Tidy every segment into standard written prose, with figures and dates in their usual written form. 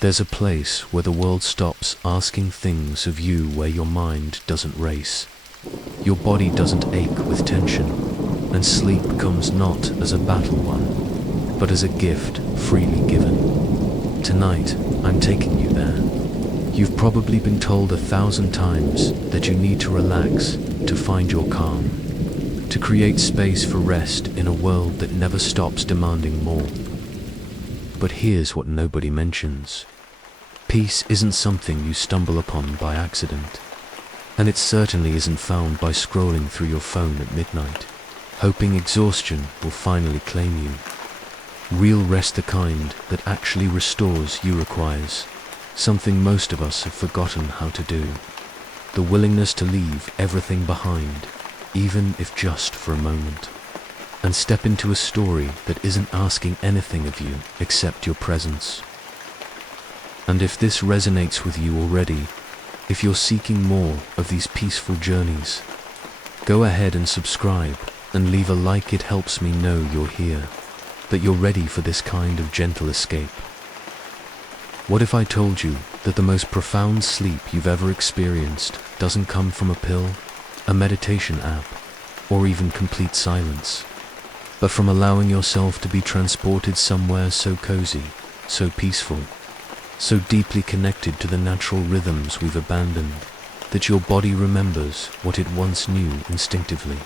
There's a place where the world stops asking things of you, where your mind doesn't race, your body doesn't ache with tension, and sleep comes not as a battle won, but as a gift freely given. Tonight, I'm taking you there. You've probably been told 1,000 times that you need to relax, to find your calm, to create space for rest in a world that never stops demanding more. But here's what nobody mentions. Peace isn't something you stumble upon by accident. And it certainly isn't found by scrolling through your phone at midnight, hoping exhaustion will finally claim you. Real rest, the kind that actually restores you, requires something most of us have forgotten how to do. The willingness to leave everything behind, even if just for a moment, and step into a story that isn't asking anything of you except your presence. And if this resonates with you already, if you're seeking more of these peaceful journeys, go ahead and subscribe and leave a like. It helps me know you're here, that you're ready for this kind of gentle escape. What if I told you that the most profound sleep you've ever experienced doesn't come from a pill, a meditation app, or even complete silence, but from allowing yourself to be transported somewhere so cozy, so peaceful, so deeply connected to the natural rhythms we've abandoned, that your body remembers what it once knew instinctively?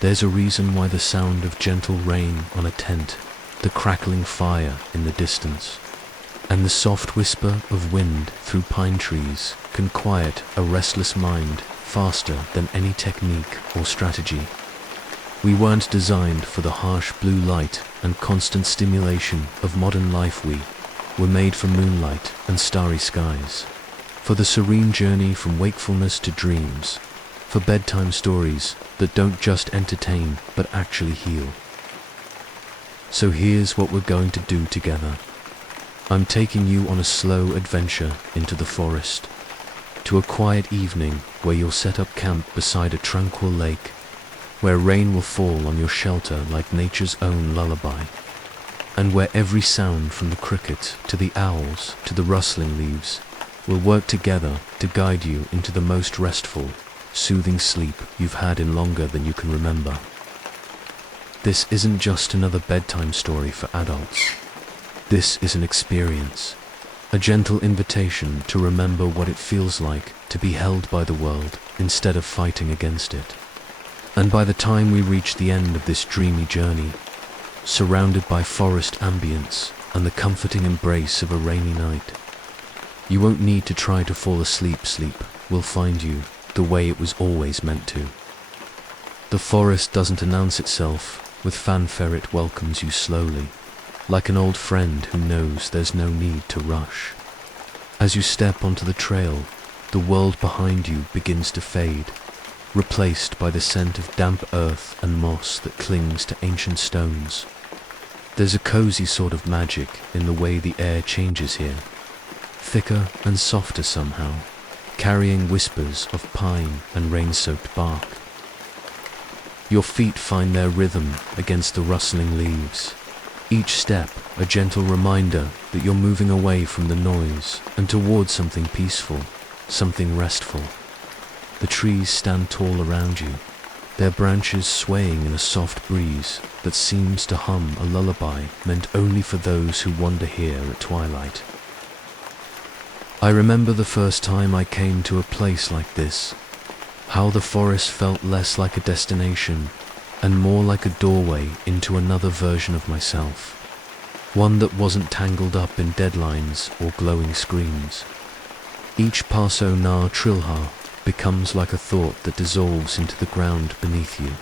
There's a reason why the sound of gentle rain on a tent, the crackling fire in the distance, and the soft whisper of wind through pine trees can quiet a restless mind faster than any technique or strategy. We weren't designed for the harsh blue light and constant stimulation of modern life. We were made for moonlight and starry skies, for the serene journey from wakefulness to dreams, for bedtime stories that don't just entertain but actually heal. So here's what we're going to do together. I'm taking you on a slow adventure into the forest, to a quiet evening where you'll set up camp beside a tranquil lake, where rain will fall on your shelter like nature's own lullaby, and where every sound from the cricket to the owls to the rustling leaves will work together to guide you into the most restful, soothing sleep you've had in longer than you can remember. This isn't just another bedtime story for adults. This is an experience, a gentle invitation to remember what it feels like to be held by the world instead of fighting against it. And by the time we reach the end of this dreamy journey, surrounded by forest ambience and the comforting embrace of a rainy night, you won't need to try to fall asleep. Sleep will find you the way it was always meant to. The forest doesn't announce itself with fanfare, it welcomes you slowly, like an old friend who knows there's no need to rush. As you step onto the trail, the world behind you begins to fade, replaced by the scent of damp earth and moss that clings to ancient stones. There's a cozy sort of magic in the way the air changes here, thicker and softer somehow, carrying whispers of pine and rain-soaked bark. Your feet find their rhythm against the rustling leaves, each step a gentle reminder that you're moving away from the noise and towards something peaceful, something restful. The trees stand tall around you, their branches swaying in a soft breeze that seems to hum a lullaby meant only for those who wander here at twilight. I remember the first time I came to a place like this, how the forest felt less like a destination and more like a doorway into another version of myself, one that wasn't tangled up in deadlines or glowing screens. Each paso na trilha becomes like a thought that dissolves into the ground beneath you,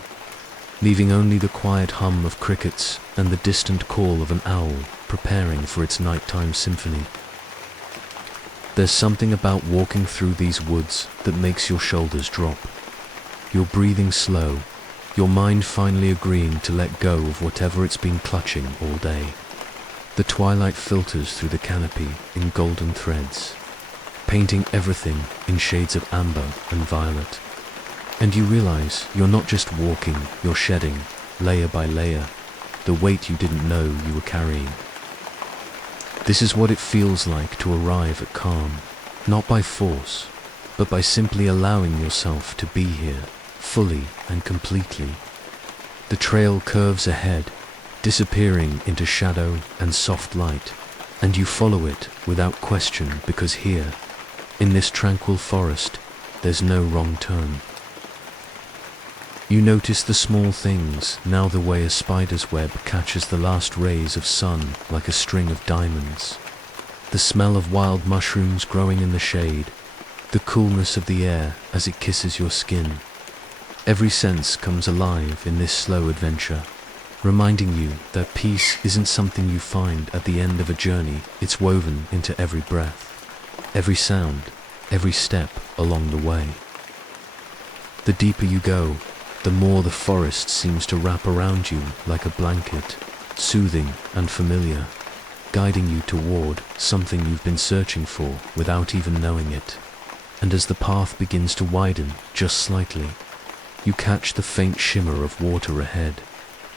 leaving only the quiet hum of crickets and the distant call of an owl preparing for its nighttime symphony. There's something about walking through these woods that makes your shoulders drop, your breathing slow, your mind finally agreeing to let go of whatever it's been clutching all day. The twilight filters through the canopy in golden threads, painting everything in shades of amber and violet. And you realize you're not just walking, you're shedding, layer by layer, the weight you didn't know you were carrying. This is what it feels like to arrive at calm, not by force, but by simply allowing yourself to be here, fully and completely. The trail curves ahead, disappearing into shadow and soft light, and you follow it without question because here, in this tranquil forest, there's no wrong turn. You notice the small things, now the way a spider's web catches the last rays of sun like a string of diamonds. The smell of wild mushrooms growing in the shade, the coolness of the air as it kisses your skin. Every sense comes alive in this slow adventure, reminding you that peace isn't something you find at the end of a journey, it's woven into every breath, every sound, every step along the way. The deeper you go, the more the forest seems to wrap around you like a blanket, soothing and familiar, guiding you toward something you've been searching for without even knowing it. And as the path begins to widen just slightly, you catch the faint shimmer of water ahead,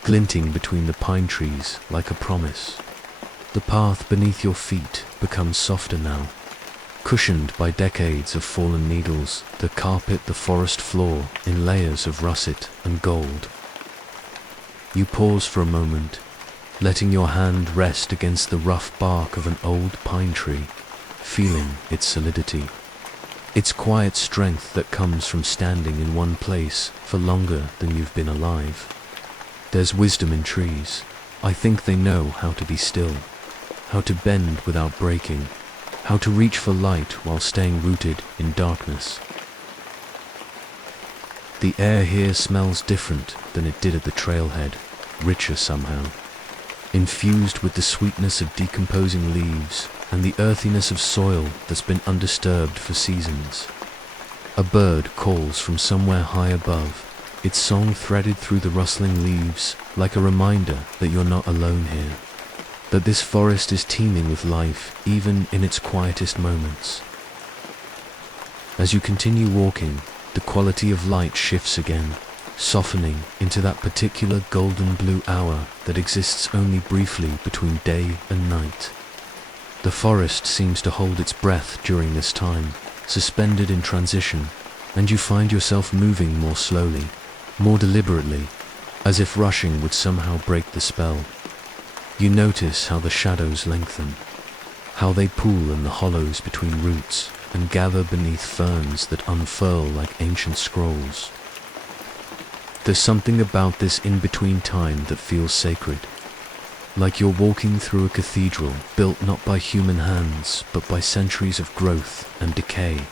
glinting between the pine trees like a promise. The path beneath your feet becomes softer now, cushioned by decades of fallen needles that carpet the forest floor in layers of russet and gold. You pause for a moment, letting your hand rest against the rough bark of an old pine tree, feeling its solidity, its quiet strength that comes from standing in one place for longer than you've been alive. There's wisdom in trees. I think they know how to be still, how to bend without breaking, how to reach for light while staying rooted in darkness. The air here smells different than it did at the trailhead, richer somehow, infused with the sweetness of decomposing leaves and the earthiness of soil that's been undisturbed for seasons. A bird calls from somewhere high above, its song threaded through the rustling leaves like a reminder that you're not alone here, that this forest is teeming with life even in its quietest moments. As you continue walking, the quality of light shifts again, softening into that particular golden blue hour that exists only briefly between day and night. The forest seems to hold its breath during this time, suspended in transition, and you find yourself moving more slowly, more deliberately, as if rushing would somehow break the spell. You notice how the shadows lengthen, how they pool in the hollows between roots and gather beneath ferns that unfurl like ancient scrolls. There's something about this in-between time that feels sacred, like you're walking through a cathedral built not by human hands but by centuries of growth and decay,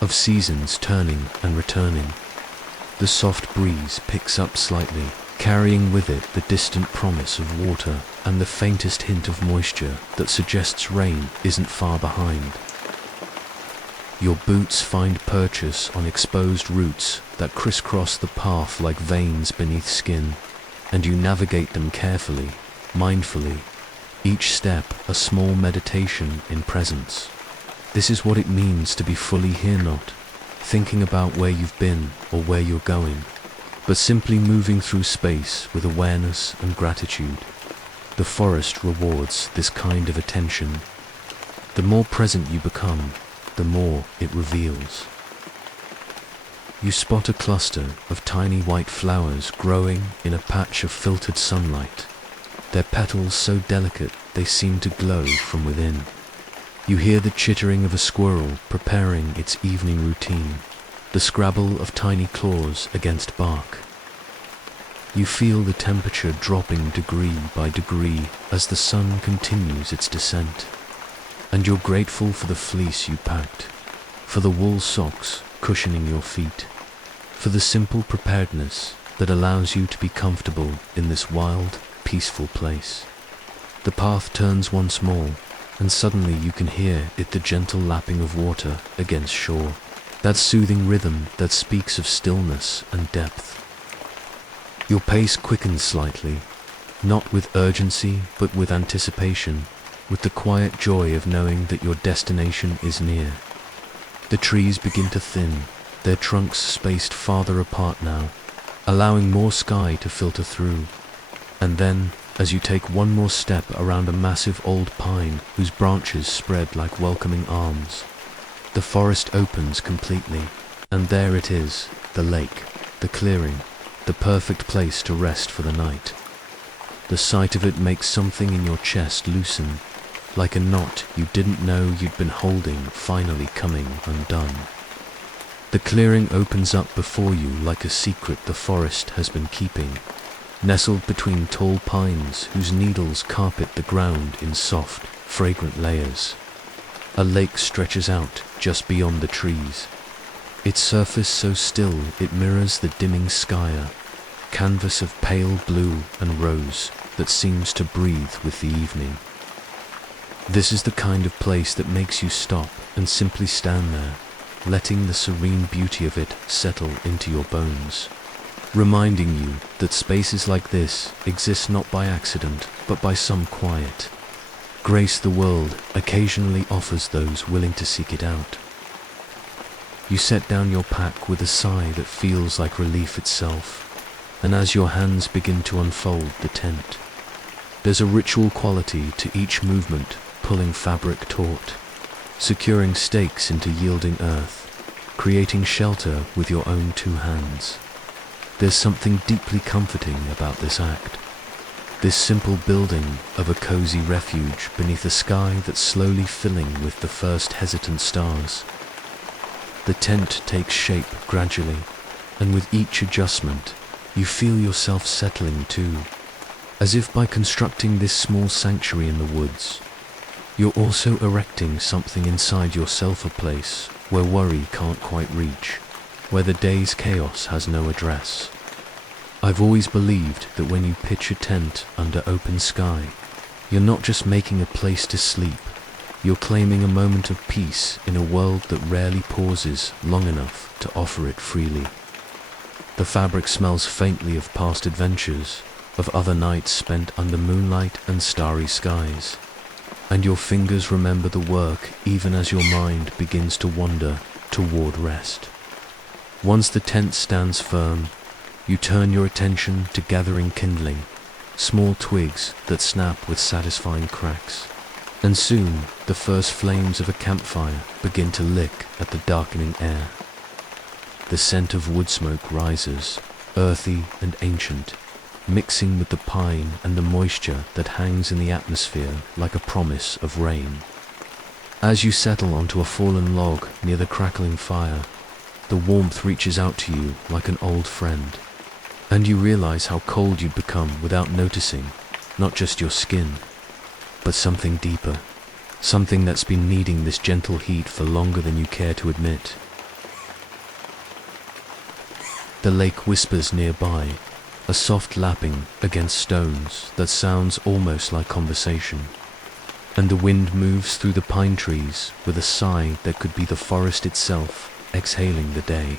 of seasons turning and returning. The soft breeze picks up slightly, carrying with it the distant promise of water and the faintest hint of moisture that suggests rain isn't far behind. Your boots find purchase on exposed roots that crisscross the path like veins beneath skin, and you navigate them carefully, mindfully, each step a small meditation in presence. This is what it means to be fully here, not thinking about where you've been or where you're going, but simply moving through space with awareness and gratitude. The forest rewards this kind of attention. The more present you become, the more it reveals. You spot a cluster of tiny white flowers growing in a patch of filtered sunlight, their petals so delicate they seem to glow from within. You hear the chittering of a squirrel preparing its evening routine, the scrabble of tiny claws against bark. You feel the temperature dropping degree by degree as the sun continues its descent, and you're grateful for the fleece you packed, for the wool socks cushioning your feet, for the simple preparedness that allows you to be comfortable in this wild, peaceful place. The path turns once more, and suddenly you can hear the gentle lapping of water against shore, that soothing rhythm that speaks of stillness and depth. Your pace quickens slightly, not with urgency but with anticipation, with the quiet joy of knowing that your destination is near. The trees begin to thin, their trunks spaced farther apart now, allowing more sky to filter through. And then, as you take one more step around a massive old pine whose branches spread like welcoming arms. The forest opens completely, and there it is, the lake, the clearing, the perfect place to rest for the night. The sight of it makes something in your chest loosen, like a knot you didn't know you'd been holding finally coming undone. The clearing opens up before you like a secret the forest has been keeping, nestled between tall pines whose needles carpet the ground in soft, fragrant layers. A lake stretches out just beyond the trees, its surface so still it mirrors the dimming sky, a canvas of pale blue and rose that seems to breathe with the evening. This is the kind of place that makes you stop and simply stand there, letting the serene beauty of it settle into your bones, reminding you that spaces like this exist not by accident, but by some quiet grace the world occasionally offers those willing to seek it out. You set down your pack with a sigh that feels like relief itself, and as your hands begin to unfold the tent, there's a ritual quality to each movement, pulling fabric taut, securing stakes into yielding earth, creating shelter with your own two hands. There's something deeply comforting about this act, this simple building of a cozy refuge beneath a sky that's slowly filling with the first hesitant stars. The tent takes shape gradually, and with each adjustment, you feel yourself settling too, as if by constructing this small sanctuary in the woods, you're also erecting something inside yourself, a place where worry can't quite reach, where the day's chaos has no address. I've always believed that when you pitch a tent under open sky, you're not just making a place to sleep, you're claiming a moment of peace in a world that rarely pauses long enough to offer it freely. The fabric smells faintly of past adventures, of other nights spent under moonlight and starry skies, and your fingers remember the work even as your mind begins to wander toward rest. Once the tent stands firm, you turn your attention to gathering kindling, small twigs that snap with satisfying cracks, and soon the first flames of a campfire begin to lick at the darkening air. The scent of wood smoke rises, earthy and ancient, mixing with the pine and the moisture that hangs in the atmosphere like a promise of rain. As you settle onto a fallen log near the crackling fire, the warmth reaches out to you like an old friend, and you realize how cold you'd become without noticing, not just your skin, but something deeper, something that's been needing this gentle heat for longer than you care to admit. The lake whispers nearby, a soft lapping against stones that sounds almost like conversation, and the wind moves through the pine trees with a sigh that could be the forest itself exhaling the day.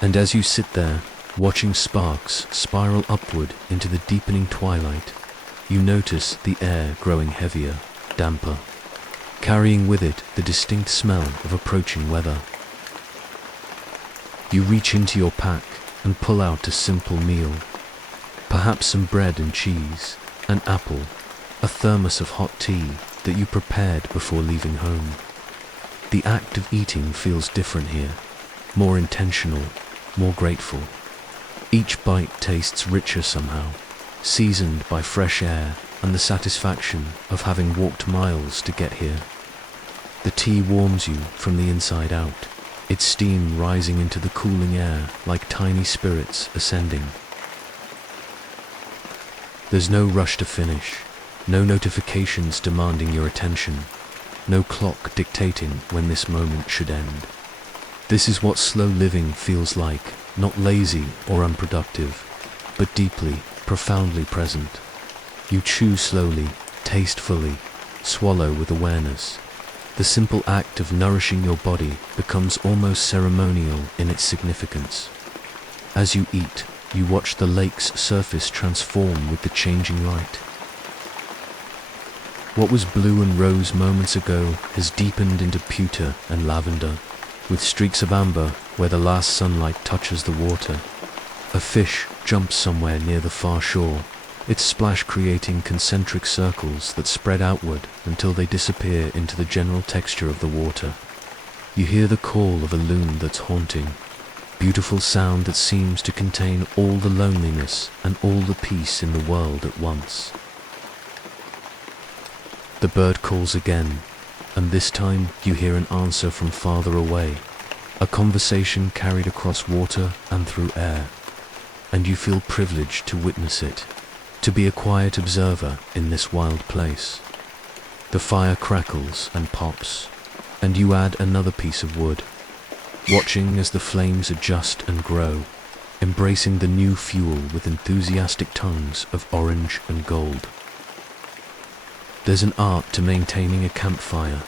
And as you sit there, watching sparks spiral upward into the deepening twilight, you notice the air growing heavier, damper, carrying with it the distinct smell of approaching weather. You reach into your pack and pull out a simple meal, perhaps some bread and cheese, an apple, a thermos of hot tea that you prepared before leaving home. The act of eating feels different here, more intentional, more grateful. Each bite tastes richer somehow, seasoned by fresh air and the satisfaction of having walked miles to get here. The tea warms you from the inside out, its steam rising into the cooling air like tiny spirits ascending. There's no rush to finish, no notifications demanding your attention, no clock dictating when this moment should end. This is what slow living feels like, not lazy or unproductive, but deeply, profoundly present. You chew slowly, taste fully, swallow with awareness. The simple act of nourishing your body becomes almost ceremonial in its significance. As you eat, you watch the lake's surface transform with the changing light. What was blue and rose moments ago has deepened into pewter and lavender, with streaks of amber where the last sunlight touches the water. A fish jumps somewhere near the far shore, its splash creating concentric circles that spread outward until they disappear into the general texture of the water. You hear the call of a loon that's haunting, beautiful sound that seems to contain all the loneliness and all the peace in the world at once. The bird calls again, and this time you hear an answer from farther away, a conversation carried across water and through air, and you feel privileged to witness it, to be a quiet observer in this wild place. The fire crackles and pops, and you add another piece of wood, watching as the flames adjust and grow, embracing the new fuel with enthusiastic tongues of orange and gold. There's an art to maintaining a campfire,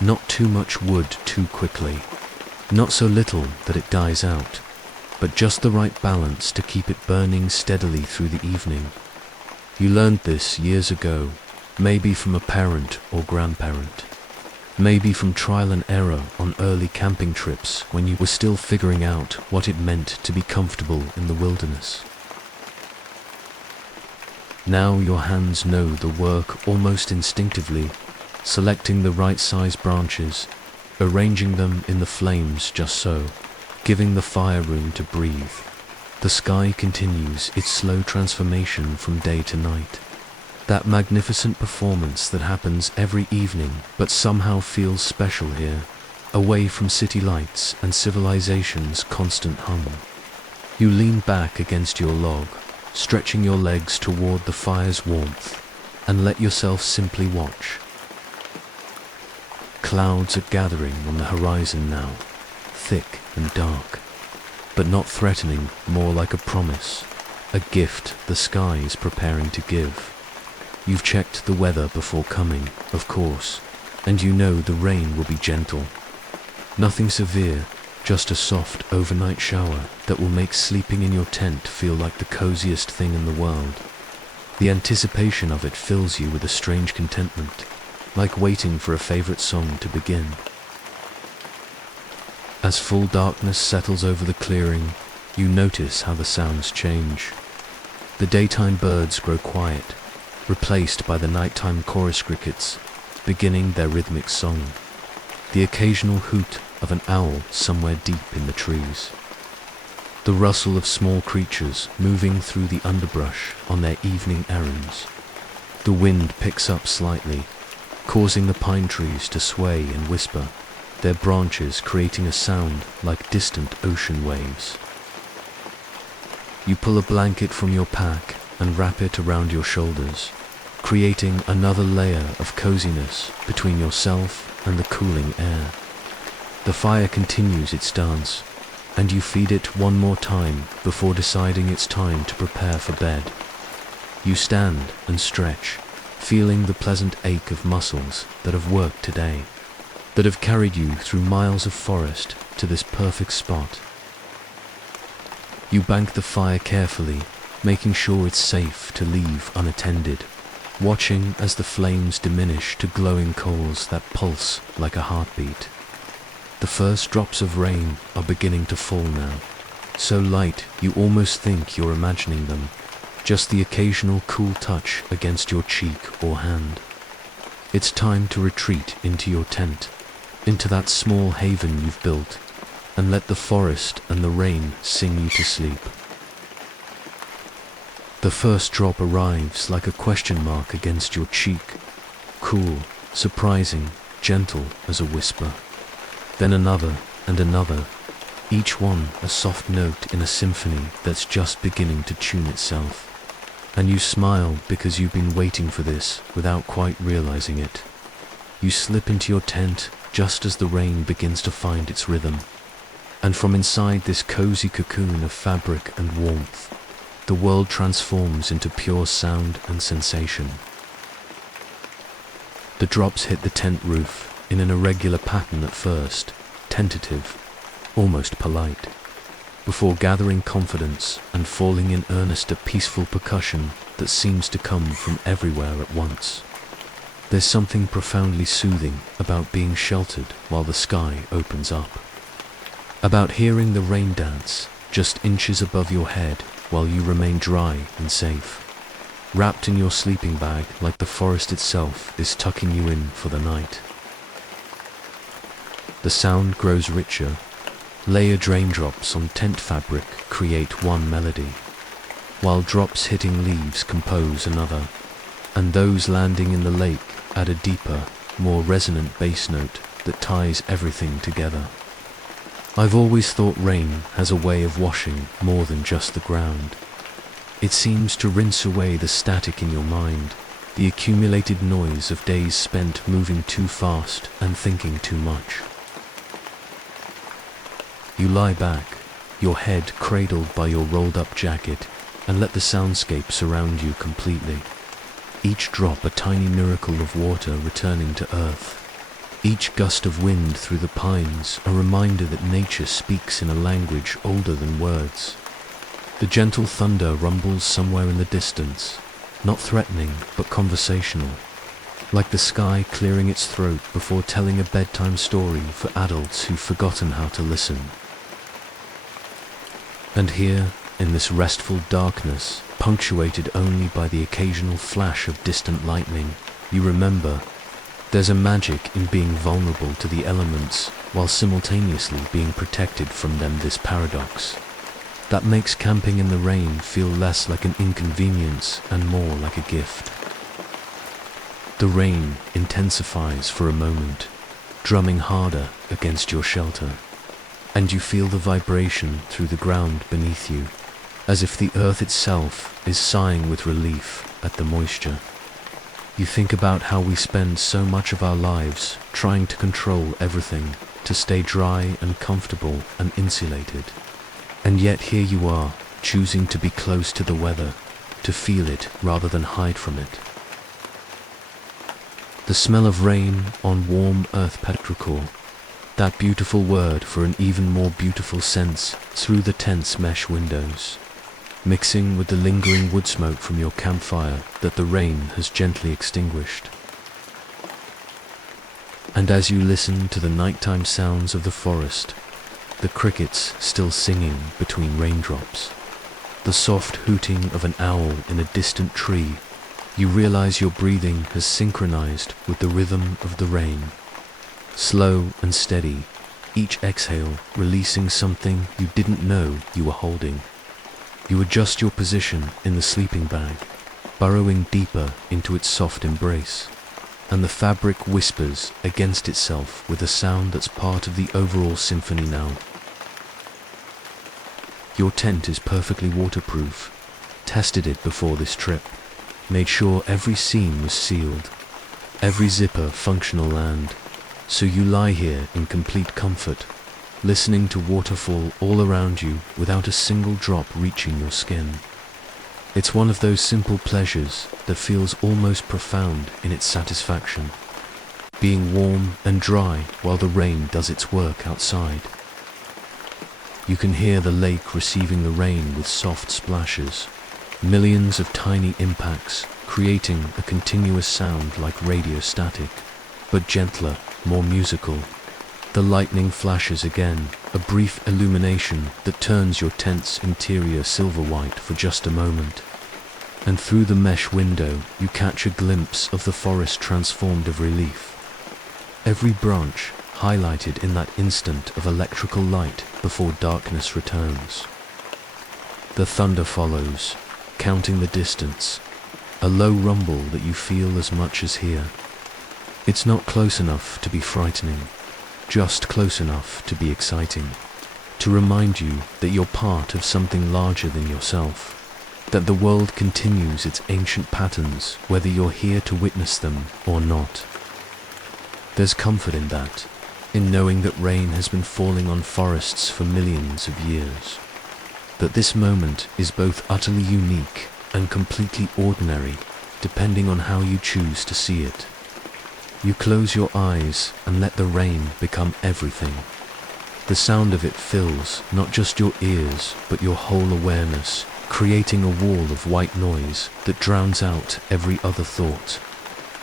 not too much wood too quickly, not so little that it dies out, but just the right balance to keep it burning steadily through the evening. You learned this years ago, maybe from a parent or grandparent, maybe from trial and error on early camping trips when you were still figuring out what it meant to be comfortable in the wilderness. Now your hands know the work almost instinctively, selecting the right size branches, arranging them in the flames just so, giving the fire room to breathe. The sky continues its slow transformation from day to night. That magnificent performance that happens every evening but somehow feels special here, away from city lights and civilization's constant hum. You lean back against your log, stretching your legs toward the fire's warmth, and let yourself simply watch. Clouds are gathering on the horizon now, thick and dark, but not threatening, more like a promise, a gift the sky is preparing to give. You've checked the weather before coming, of course, and you know the rain will be gentle. Nothing severe, just a soft overnight shower that will make sleeping in your tent feel like the coziest thing in the world. The anticipation of it fills you with a strange contentment, like waiting for a favorite song to begin. As full darkness settles over the clearing, you notice how the sounds change. The daytime birds grow quiet, replaced by the nighttime chorus crickets, beginning their rhythmic song. The occasional hoot of an owl somewhere deep in the trees. The rustle of small creatures moving through the underbrush on their evening errands. The wind picks up slightly, causing the pine trees to sway and whisper, their branches creating a sound like distant ocean waves. You pull a blanket from your pack and wrap it around your shoulders, creating another layer of coziness between yourself and the cooling air. The fire continues its dance, and you feed it one more time before deciding it's time to prepare for bed. You stand and stretch, feeling the pleasant ache of muscles that have worked today, that have carried you through miles of forest to this perfect spot. You bank the fire carefully, making sure it's safe to leave unattended, watching as the flames diminish to glowing coals that pulse like a heartbeat. The first drops of rain are beginning to fall now, so light you almost think you're imagining them, just the occasional cool touch against your cheek or hand. It's time to retreat into your tent, into that small haven you've built, and let the forest and the rain sing you to sleep. The first drop arrives like a question mark against your cheek, cool, surprising, gentle as a whisper. Then another and another, each one a soft note in a symphony that's just beginning to tune itself. And you smile because you've been waiting for this without quite realizing it. You slip into your tent just as the rain begins to find its rhythm. And from inside this cozy cocoon of fabric and warmth, the world transforms into pure sound and sensation. The drops hit the tent roof in an irregular pattern at first, tentative, almost polite, before gathering confidence and falling in earnest a peaceful percussion that seems to come from everywhere at once. There's something profoundly soothing about being sheltered while the sky opens up, about hearing the rain dance just inches above your head while you remain dry and safe. wrapped in your sleeping bag like the forest itself is tucking you in for the night. The sound grows richer. Layered raindrops on tent fabric create one melody, while drops hitting leaves compose another, and those landing in the lake add a deeper, more resonant bass note that ties everything together. I've always thought rain has a way of washing more than just the ground. It seems to rinse away the static in your mind, the accumulated noise of days spent moving too fast and thinking too much. You lie back, your head cradled by your rolled-up jacket, and let the soundscape surround you completely. Each drop a tiny miracle of water returning to earth. Each gust of wind through the pines a reminder that nature speaks in a language older than words. The gentle thunder rumbles somewhere in the distance, not threatening but conversational, like the sky clearing its throat before telling a bedtime story for adults who've forgotten how to listen. And here, in this restful darkness, punctuated only by the occasional flash of distant lightning, you remember there's a magic in being vulnerable to the elements while simultaneously being protected from them. This paradox that makes camping in the rain feel less like an inconvenience and more like a gift. The rain intensifies for a moment, drumming harder against your shelter, and you feel the vibration through the ground beneath you, as if the earth itself is sighing with relief at the moisture. You think about how we spend so much of our lives trying to control everything, to stay dry and comfortable and insulated. And yet here you are, choosing to be close to the weather, to feel it rather than hide from it. The smell of rain on warm earth petrichor, that beautiful word for an even more beautiful sense through the tent's mesh windows, mixing with the lingering wood smoke from your campfire that the rain has gently extinguished. And as you listen to the nighttime sounds of the forest, the crickets still singing between raindrops, the soft hooting of an owl in a distant tree, you realize your breathing has synchronized with the rhythm of the rain. Slow and steady, each exhale releasing something you didn't know you were holding. You adjust your position in the sleeping bag, burrowing deeper into its soft embrace, and the fabric whispers against itself with a sound that's part of the overall symphony now. Your tent is perfectly waterproof. Tested it before this trip. Made sure every seam was sealed, every zipper functional, and so you lie here in complete comfort, listening to waterfall all around you without a single drop reaching your skin. It's one of those simple pleasures that feels almost profound in its satisfaction, being warm and dry while the rain does its work outside. You can hear the lake receiving the rain with soft splashes, millions of tiny impacts creating a continuous sound like radio static, but gentler, more musical. The lightning flashes again, a brief illumination that turns your tent's interior silver white for just a moment. And through the mesh window, you catch a glimpse of the forest transformed of relief. Every branch highlighted in that instant of electrical light before darkness returns. The thunder follows, counting the distance, a low rumble that you feel as much as hear. It's not close enough to be frightening, just close enough to be exciting, to remind you that you're part of something larger than yourself, that the world continues its ancient patterns whether you're here to witness them or not. There's comfort in that, in knowing that rain has been falling on forests for millions of years, that this moment is both utterly unique and completely ordinary, depending on how you choose to see it. You close your eyes and let the rain become everything. The sound of it fills not just your ears, but your whole awareness, creating a wall of white noise that drowns out every other thought,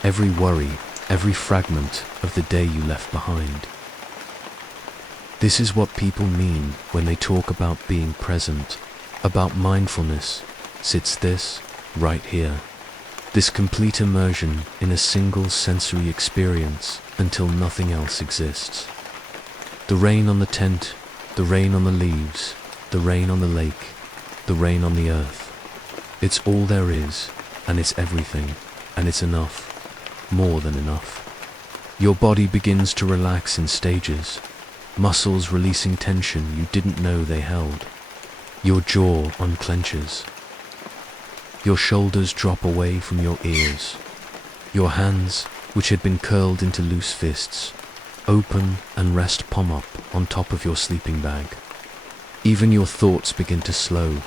every worry, every fragment of the day you left behind. This is what people mean when they talk about being present, about mindfulness. Sits this right here. This complete immersion in a single sensory experience until nothing else exists. The rain on the tent, the rain on the leaves, the rain on the lake, the rain on the earth. It's all there is, and it's everything, and it's enough, more than enough. Your body begins to relax in stages, muscles releasing tension you didn't know they held. Your jaw unclenches. Your shoulders drop away from your ears. Your hands, which had been curled into loose fists, open and rest palm up on top of your sleeping bag. Even your thoughts begin to slow,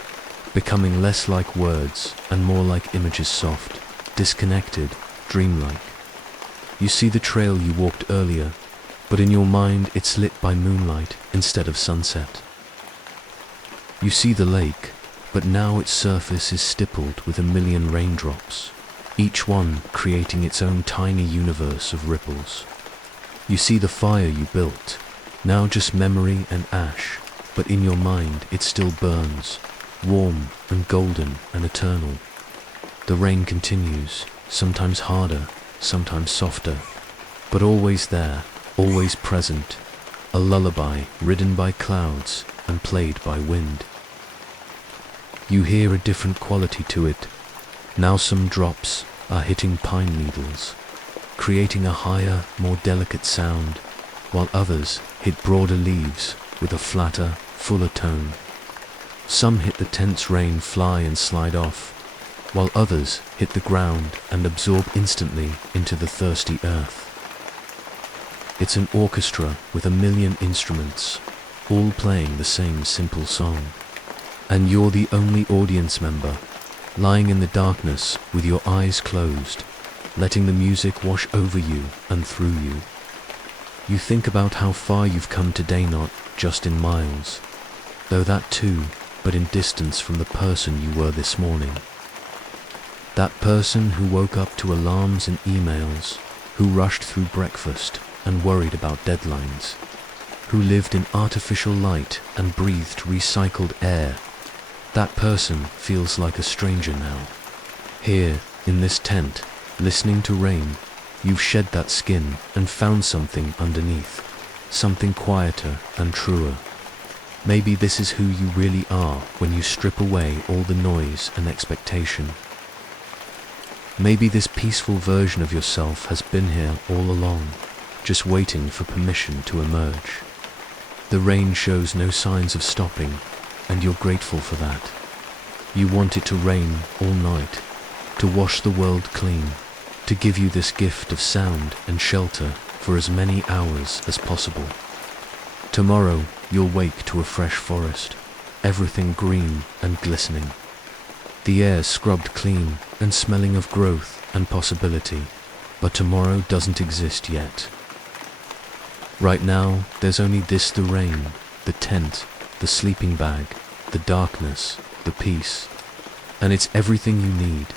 becoming less like words and more like images, soft, disconnected, dreamlike. You see the trail you walked earlier, but in your mind it's lit by moonlight instead of sunset. You see the lake, but now its surface is stippled with a million raindrops, each one creating its own tiny universe of ripples. You see the fire you built, now just memory and ash, but in your mind it still burns, warm and golden and eternal. The rain continues, sometimes harder, sometimes softer, but always there, always present, a lullaby ridden by clouds and played by wind. You hear a different quality to it. Now some drops are hitting pine needles, creating a higher, more delicate sound, while others hit broader leaves with a flatter, fuller tone. Some hit the tent's rain, fly and slide off, while others hit the ground and absorb instantly into the thirsty earth. It's an orchestra with a million instruments, all playing the same simple song. And you're the only audience member, lying in the darkness with your eyes closed, letting the music wash over you and through you. You think about how far you've come today, not just in miles, though that too, but in distance from the person you were this morning. That person who woke up to alarms and emails, who rushed through breakfast and worried about deadlines, who lived in artificial light and breathed recycled air. That person feels like a stranger now. Here, in this tent, listening to rain, you've shed that skin and found something underneath, something quieter and truer. Maybe this is who you really are when you strip away all the noise and expectation. Maybe this peaceful version of yourself has been here all along, just waiting for permission to emerge. The rain shows no signs of stopping, and you're grateful for that. You want it to rain all night, to wash the world clean, to give you this gift of sound and shelter for as many hours as possible. Tomorrow you'll wake to a fresh forest, everything green and glistening. The air scrubbed clean and smelling of growth and possibility, but tomorrow doesn't exist yet. Right now, there's only this: the rain, the tent, the sleeping bag, the darkness, the peace, and it's everything you need.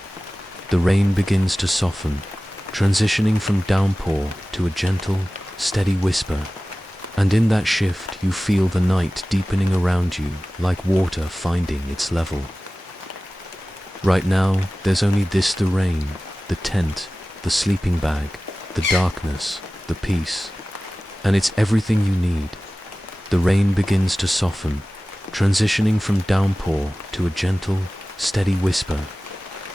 The rain begins to soften, transitioning from downpour to a gentle, steady whisper, and in that shift you feel the night deepening around you like water finding its level. Right now, there's only this: the rain, the tent, the sleeping bag, the darkness, the peace, and it's everything you need. The rain begins to soften, transitioning from downpour to a gentle, steady whisper,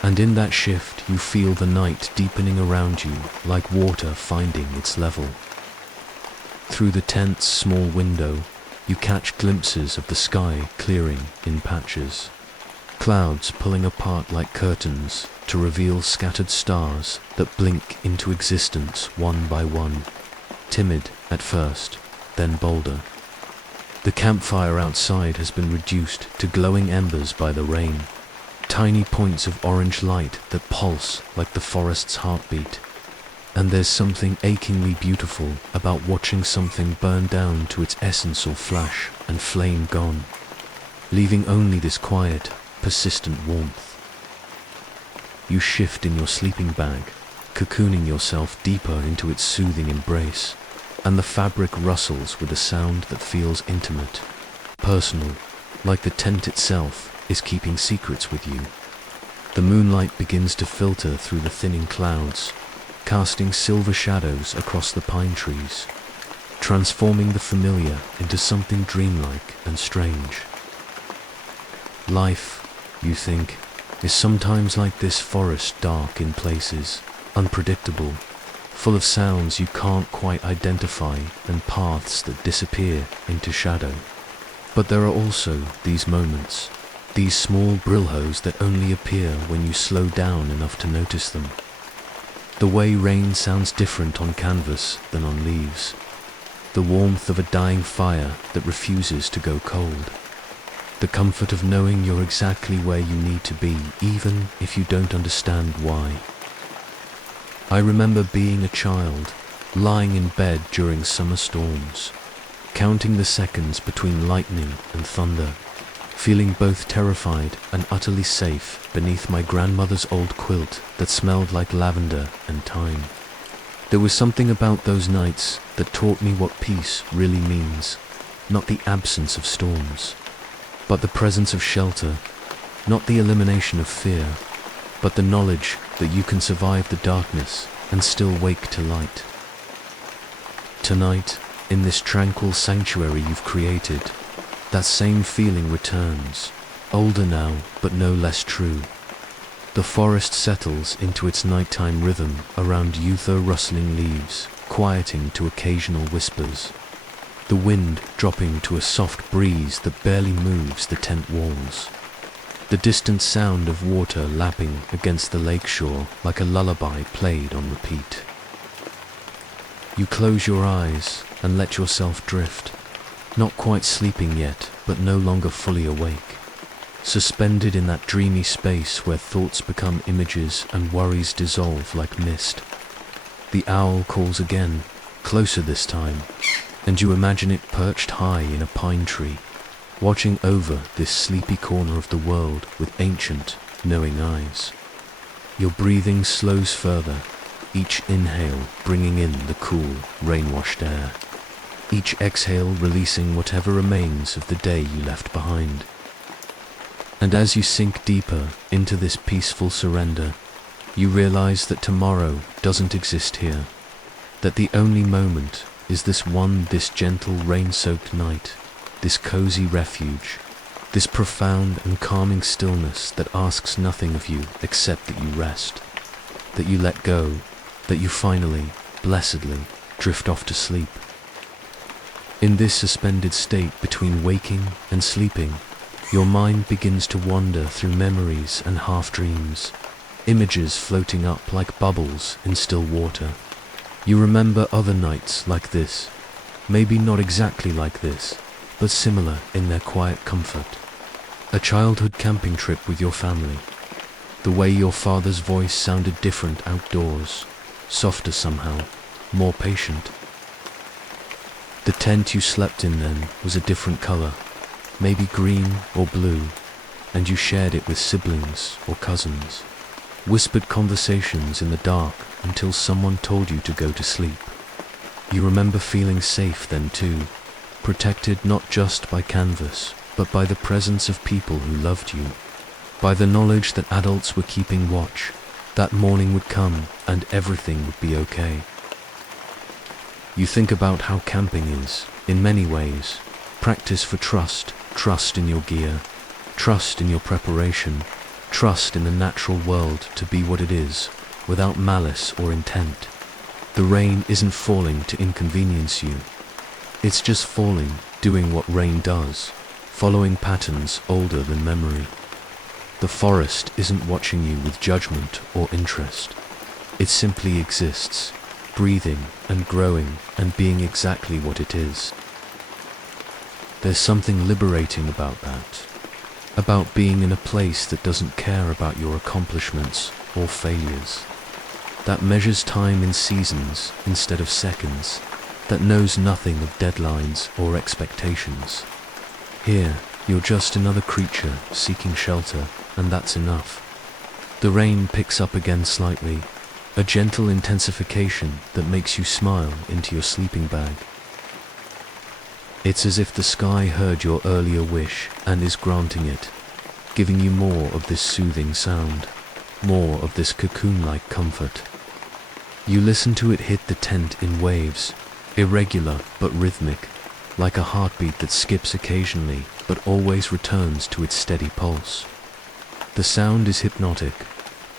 and in that shift you feel the night deepening around you like water finding its level. Through the tent's small window, you catch glimpses of the sky clearing in patches, clouds pulling apart like curtains to reveal scattered stars that blink into existence one by one, timid at first, then bolder. The campfire outside has been reduced to glowing embers by the rain, tiny points of orange light that pulse like the forest's heartbeat. And there's something achingly beautiful about watching something burn down to its essence or flash and flame gone, leaving only this quiet, persistent warmth. You shift in your sleeping bag, cocooning yourself deeper into its soothing embrace, and the fabric rustles with a sound that feels intimate, personal, like the tent itself is keeping secrets with you. The moonlight begins to filter through the thinning clouds, casting silver shadows across the pine trees, transforming the familiar into something dreamlike and strange. Life, you think, is sometimes like this forest, dark in places, unpredictable, full of sounds you can't quite identify and paths that disappear into shadow. But there are also these moments, these small brilhos that only appear when you slow down enough to notice them. The way rain sounds different on canvas than on leaves. The warmth of a dying fire that refuses to go cold. The comfort of knowing you're exactly where you need to be, even if you don't understand why. I remember being a child, lying in bed during summer storms, counting the seconds between lightning and thunder, feeling both terrified and utterly safe beneath my grandmother's old quilt that smelled like lavender and thyme. There was something about those nights that taught me what peace really means, not the absence of storms, but the presence of shelter, not the elimination of fear, but the knowledge that you can survive the darkness and still wake to light. Tonight, in this tranquil sanctuary you've created, that same feeling returns, older now, but no less true. The forest settles into its nighttime rhythm around rustling leaves, quieting to occasional whispers. The wind dropping to a soft breeze that barely moves the tent walls. The distant sound of water lapping against the lakeshore like a lullaby played on repeat. You close your eyes and let yourself drift, not quite sleeping yet, but no longer fully awake, suspended in that dreamy space where thoughts become images and worries dissolve like mist. The owl calls again, closer this time, and you imagine it perched high in a pine tree, watching over this sleepy corner of the world with ancient, knowing eyes. Your breathing slows further, each inhale bringing in the cool, rain-washed air, each exhale releasing whatever remains of the day you left behind. And as you sink deeper into this peaceful surrender, you realize that tomorrow doesn't exist here, that the only moment is this gentle rain-soaked night, this cozy refuge, this profound and calming stillness that asks nothing of you except that you rest, that you let go, that you finally, blessedly, drift off to sleep. In this suspended state between waking and sleeping, your mind begins to wander through memories and half-dreams, images floating up like bubbles in still water. You remember other nights like this, maybe not exactly like this, but similar in their quiet comfort. A childhood camping trip with your family. The way your father's voice sounded different outdoors, softer somehow, more patient. The tent you slept in then was a different color, maybe green or blue, and you shared it with siblings or cousins. Whispered conversations in the dark until someone told you to go to sleep. You remember feeling safe then too, protected not just by canvas, but by the presence of people who loved you, by the knowledge that adults were keeping watch, that morning would come and everything would be okay. You think about how camping is, in many ways, practice for trust in your gear, trust in your preparation, trust in the natural world to be what it is, without malice or intent. The rain isn't falling to inconvenience you. It's just falling, doing what rain does, following patterns older than memory. The forest isn't watching you with judgment or interest. It simply exists, breathing and growing and being exactly what it is. There's something liberating about that, about being in a place that doesn't care about your accomplishments or failures, that measures time in seasons instead of seconds, that knows nothing of deadlines or expectations. Here, you're just another creature seeking shelter, and that's enough. The rain picks up again slightly, a gentle intensification that makes you smile into your sleeping bag. It's as if the sky heard your earlier wish and is granting it, giving you more of this soothing sound. more of this cocoon-like comfort. You listen to it hit the tent in waves, irregular but rhythmic, like a heartbeat that skips occasionally but always returns to its steady pulse. The sound is hypnotic,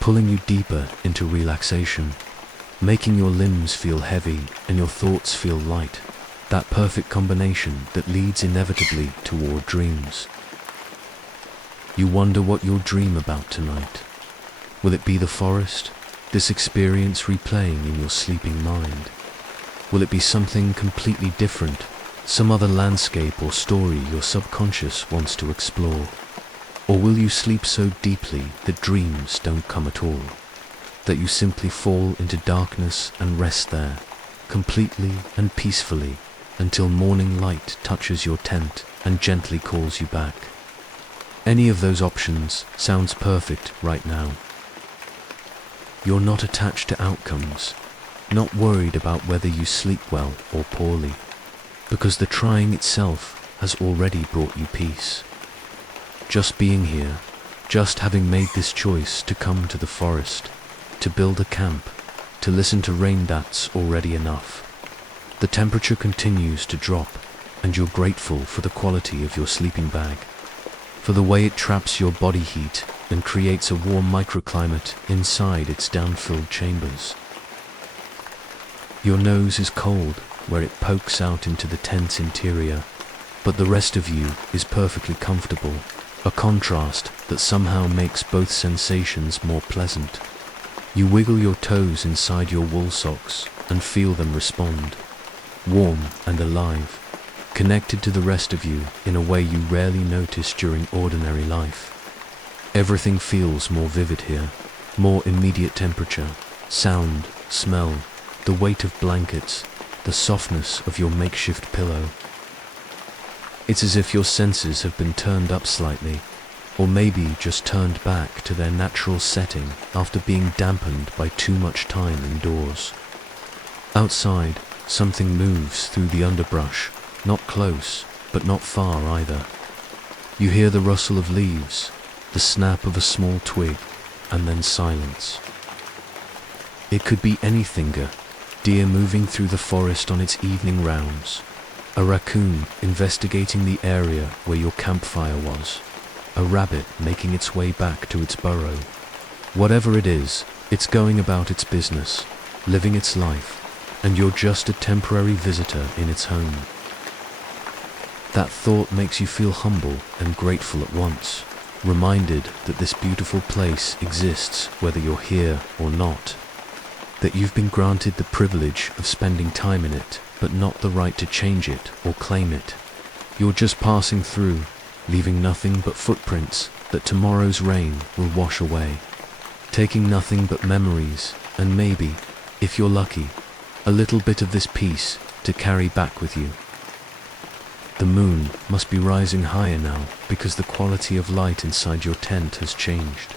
pulling you deeper into relaxation, making your limbs feel heavy and your thoughts feel light, that perfect combination that leads inevitably toward dreams. You wonder what you'll dream about tonight. Will it be the forest, this experience replaying in your sleeping mind? Will it be something completely different, some other landscape or story your subconscious wants to explore? Or will you sleep so deeply that dreams don't come at all, that you simply fall into darkness and rest there, completely and peacefully, until morning light touches your tent and gently calls you back? Any of those options sounds perfect right now. You're not attached to outcomes, not worried about whether you sleep well or poorly, because the trying itself has already brought you peace. Just being here, just having made this choice to come to the forest, to build a camp, to listen to rain, that's already enough. The temperature continues to drop, and you're grateful for the quality of your sleeping bag, for the way it traps your body heat and creates a warm microclimate inside its down-filled chambers. Your nose is cold where it pokes out into the tent's interior, but the rest of you is perfectly comfortable, a contrast that somehow makes both sensations more pleasant. You wiggle your toes inside your wool socks and feel them respond, warm and alive, connected to the rest of you in a way you rarely notice during ordinary life. Everything feels more vivid here, more immediate temperature, sound, smell, the weight of blankets, the softness of your makeshift pillow. It's as if your senses have been turned up slightly, or maybe just turned back to their natural setting after being dampened by too much time indoors. Outside, something moves through the underbrush, not close, but not far either. You hear the rustle of leaves, the snap of a small twig, and then silence. It could be anything: a deer moving through the forest on its evening rounds, a raccoon investigating the area where your campfire was, a rabbit making its way back to its burrow. Whatever it is, it's going about its business, living its life, and you're just a temporary visitor in its home. That thought makes you feel humble and grateful at once, reminded that this beautiful place exists whether you're here or not, that you've been granted the privilege of spending time in it, but not the right to change it or claim it. You're just passing through, leaving nothing but footprints that tomorrow's rain will wash away, taking nothing but memories and maybe, if you're lucky, a little bit of this peace to carry back with you. The moon must be rising higher now because the quality of light inside your tent has changed,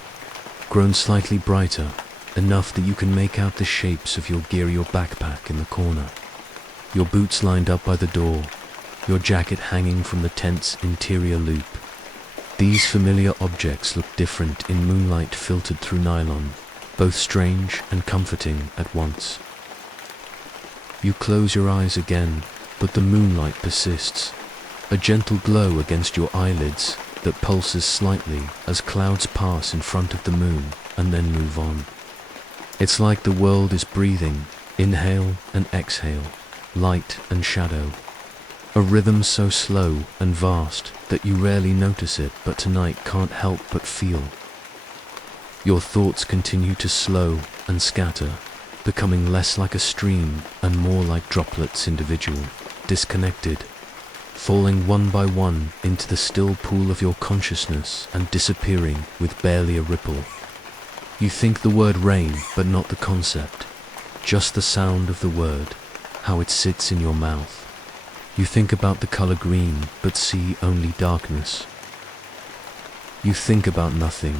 grown slightly brighter, enough that you can make out the shapes of your gear, your backpack in the corner, your boots lined up by the door, your jacket hanging from the tent's interior loop. These familiar objects look different in moonlight filtered through nylon, both strange and comforting at once. You close your eyes again, but the moonlight persists, a gentle glow against your eyelids that pulses slightly as clouds pass in front of the moon and then move on. It's like the world is breathing, inhale and exhale, light and shadow, a rhythm so slow and vast that you rarely notice it, but tonight can't help but feel. Your thoughts continue to slow and scatter, becoming less like a stream and more like droplets, individual, disconnected, falling one by one into the still pool of your consciousness and disappearing with barely a ripple. You think the word rain, but not the concept, just the sound of the word, how it sits in your mouth. You think about the color green, but see only darkness. You think about nothing,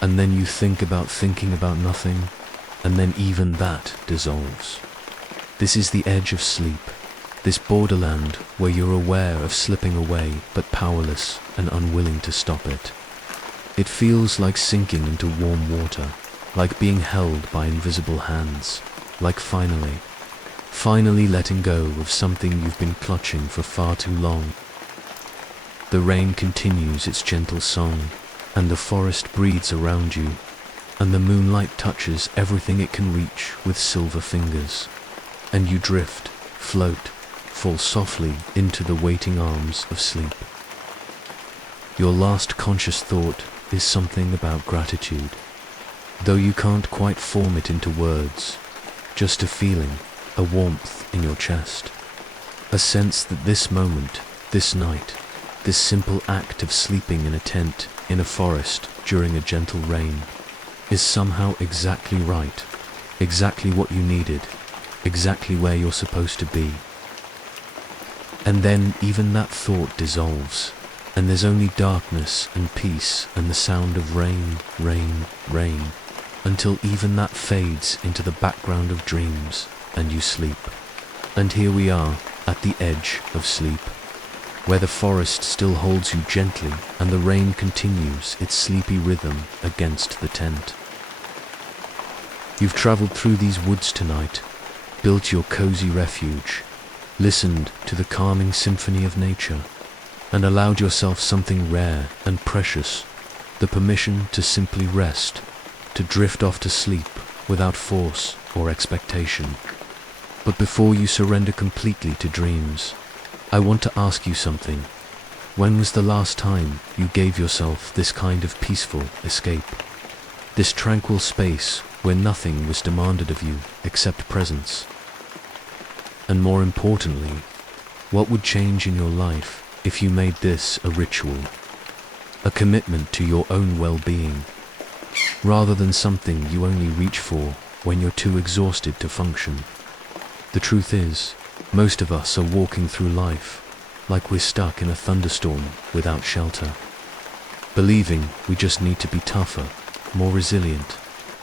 and then you think about thinking about nothing, and then even that dissolves. This is the edge of sleep, this borderland where you're aware of slipping away, but powerless and unwilling to stop it. It feels like sinking into warm water, like being held by invisible hands, like finally letting go of something you've been clutching for far too long. The rain continues its gentle song, and the forest breathes around you, and the moonlight touches everything it can reach with silver fingers, and you drift, float, fall softly into the waiting arms of sleep. Your last conscious thought is something about gratitude, though you can't quite form it into words, just a feeling, a warmth in your chest, a sense that this moment, this night, this simple act of sleeping in a tent in a forest during a gentle rain is somehow exactly right, exactly what you needed, exactly where you're supposed to be. And then even that thought dissolves, and there's only darkness and peace and the sound of rain, until even that fades into the background of dreams, and you sleep. And here we are, at the edge of sleep, where the forest still holds you gently and the rain continues its sleepy rhythm against the tent. You've traveled through these woods tonight, built your cozy refuge, listened to the calming symphony of nature, and allowed yourself something rare and precious, the permission to simply rest, to drift off to sleep without force or expectation. But before you surrender completely to dreams, I want to ask you something. When was the last time you gave yourself this kind of peaceful escape? This tranquil space where nothing was demanded of you except presence? And more importantly, what would change in your life if you made this a ritual, a commitment to your own well-being, rather than something you only reach for when you're too exhausted to function? The truth is, most of us are walking through life like we're stuck in a thunderstorm without shelter, believing we just need to be tougher, more resilient,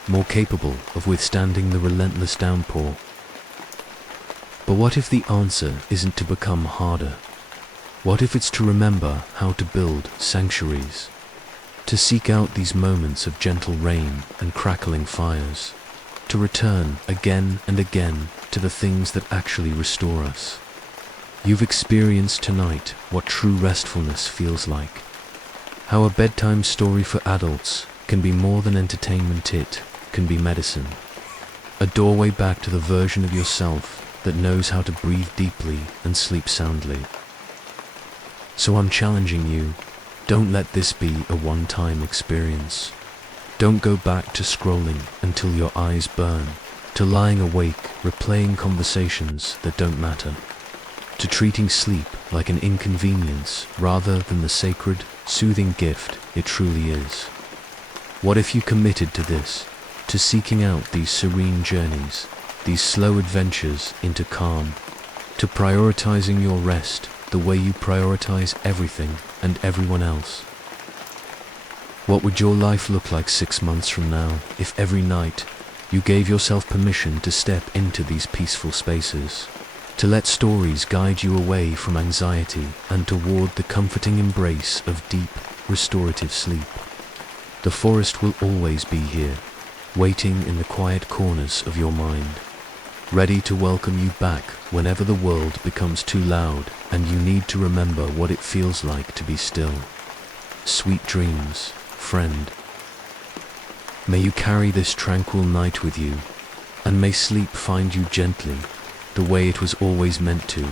more capable of withstanding the relentless downpour. But what if the answer isn't to become harder? What if it's to remember how to build sanctuaries, to seek out these moments of gentle rain and crackling fires, to return again and again to the things that actually restore us? You've experienced tonight what true restfulness feels like, how a bedtime story for adults can be more than entertainment, it can be medicine, a doorway back to the version of yourself that knows how to breathe deeply and sleep soundly. So I'm challenging you, don't let this be a one-time experience. Don't go back to scrolling until your eyes burn, to lying awake replaying conversations that don't matter, to treating sleep like an inconvenience rather than the sacred, soothing gift it truly is. What if you committed to this, to seeking out these serene journeys, these slow adventures into calm, to prioritizing your rest the way you prioritize everything and everyone else? What would your life look like 6 months from now if every night you gave yourself permission to step into these peaceful spaces, to let stories guide you away from anxiety and toward the comforting embrace of deep, restorative sleep? The forest will always be here, waiting in the quiet corners of your mind, ready to welcome you back whenever the world becomes too loud and you need to remember what it feels like to be still. Sweet dreams, friend. May you carry this tranquil night with you, and may sleep find you gently, the way it was always meant to.